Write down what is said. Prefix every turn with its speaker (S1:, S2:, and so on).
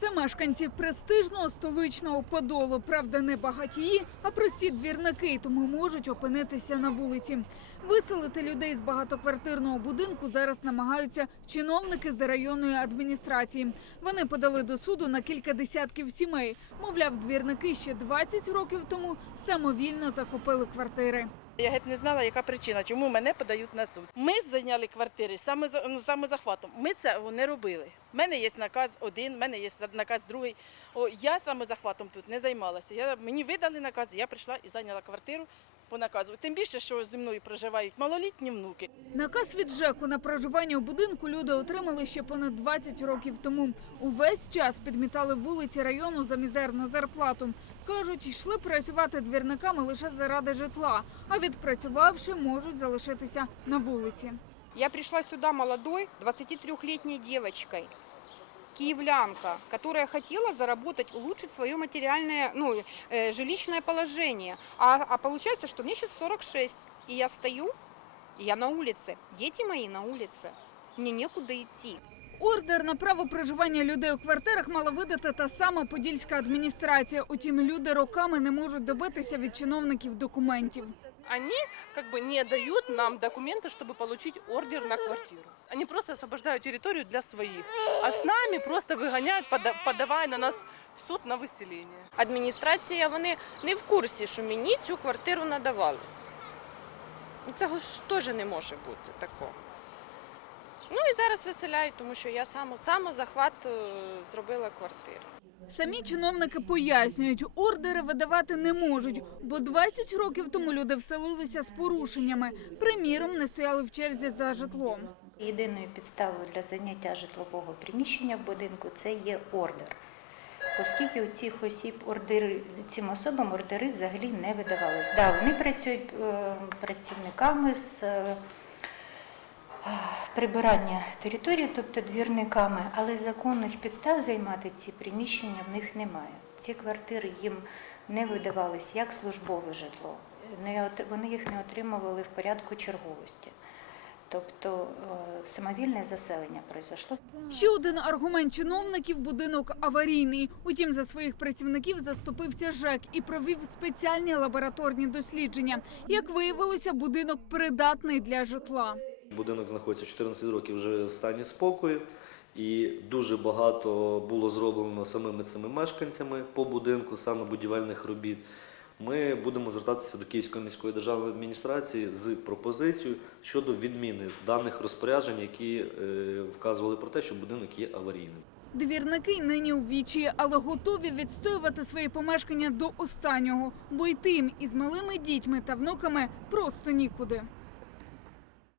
S1: Це мешканці престижного столичного подолу. Правда, не багатії, а прості двірники, тому можуть опинитися на вулиці. Виселити людей з багатоквартирного будинку зараз намагаються чиновники з районної адміністрації. Вони подали до суду на кілька десятків сімей. Мовляв, двірники ще 20 років тому самовільно закупили квартири.
S2: Я геть не знала, яка причина, чому мене подають на суд. Ми зайняли квартири саме ну, самозахватом. Ми це не робили. У мене є наказ один, в мене є наказ другий. О, я самозахватом тут не займалася. Я, мені видали наказ, я прийшла і зайняла квартиру по наказу. Тим більше, що зі мною проживають малолітні внуки.
S1: Наказ від ЖЕКу на проживання у будинку люди отримали ще понад 20 років тому. Увесь час підмітали вулиці району за мізерну зарплату. Кажуть, йшли працювати двірниками лише заради житла, а відпрацювавши, можуть залишитися на вулиці.
S3: Я пришла сюда молодой, 23-летней девочкой, киевлянка, которая хотела заработать, улучшить свое материальное, ну, э, жилищное положение. А, а получается, что мне сейчас 46, и я стою, и я на улице, дети мои на улице, мне некуда идти.
S1: Ордер на право проживання людей у квартирах мала видати та сама подільська адміністрація. Утім, люди роками не можуть добитися від чиновників документів.
S4: они как бы не дают нам документы, чтобы получить ордер на квартиру. Они просто освобождают территорию для своих, а с нами просто выгоняют, пода- подавая на нас в суд на выселение.
S5: адміністрація вони не в курсі, що мені цю квартиру надавали. Ну, Цього ж теж не може бути такого. Ну і зараз виселяють, тому що я само, самозахват е, зробила квартиру.
S1: Самі чиновники пояснюють, ордери видавати не можуть, бо 20 років тому люди вселилися з порушеннями. Приміром, не стояли в черзі за житлом.
S6: Єдиною підставою для заняття житлового приміщення в будинку це є ордер. Оскільки у цих осіб ордери цим особам ордери взагалі не видавались. Да, вони працюють е, працівниками з е, прибирання території, тобто двірниками, але законних підстав займати ці приміщення в них немає. Ці квартири їм не видавались як службове житло. Вони їх не отримували в порядку черговості. Тобто е, самовільне заселення пройшло.
S1: Ще один аргумент чиновників – будинок аварійний. Утім, за своїх працівників заступився ЖЕК і провів спеціальні лабораторні дослідження. Як виявилося, будинок придатний для житла.
S7: Будинок знаходиться 14 років вже в стані спокою, і дуже багато було зроблено самими цими мешканцями по будинку, саме будівельних робіт. Ми будемо звертатися до Київської міської державної адміністрації з пропозицією щодо відміни даних розпоряджень, які е, вказували про те, що будинок є аварійним.
S1: Двірники нині у вічі, але готові відстоювати свої помешкання до останнього, бо йти їм із малими дітьми та внуками просто нікуди.